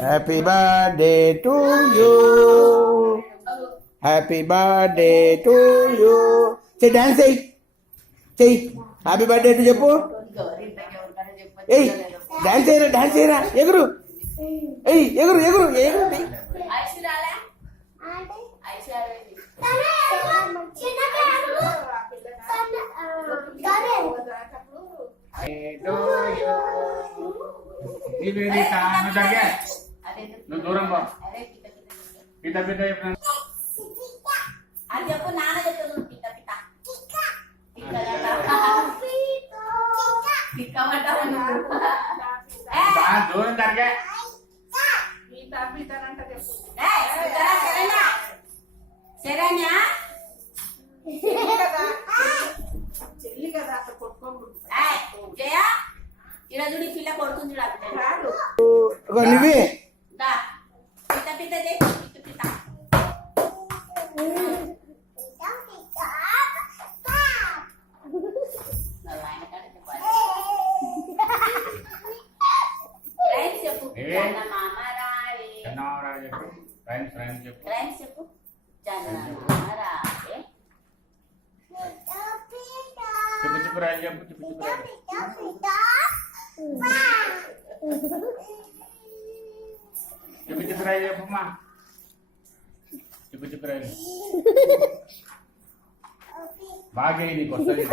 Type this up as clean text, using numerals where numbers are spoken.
Happy birthday to you, happy birthday to you. చెయ్యి dance చెయ్యి, చెయ్యి హ్యాపీ బర్త్డే టు చెప్పు. ఏయ్ డాన్స్ చేయరా, డాన్స్ చేయరా, ఎగురు, ఏయ్ ఎగురు ఎగురు ఎగురు. నువ్వు దూరం బా పిత పిత అది చెప్పు. నాన్న చెప్తాను పిత పిత దూరం జరిగే శరణ్య చెల్లి కదా అక్కడ కొట్టుకోకూడదు. జయ ఈరోజు నీ పిల్ల కొడుతుంది చూడాలి. నువ్వే పిత పిత పిత పిత చెప్పు. చెప్పు చెప్పు రాజు చెప్పు చెప్పు చెప్పు రాజు చెప్పమ్మా చెప్పు రాజు బాగా నీకు వస్తుంది.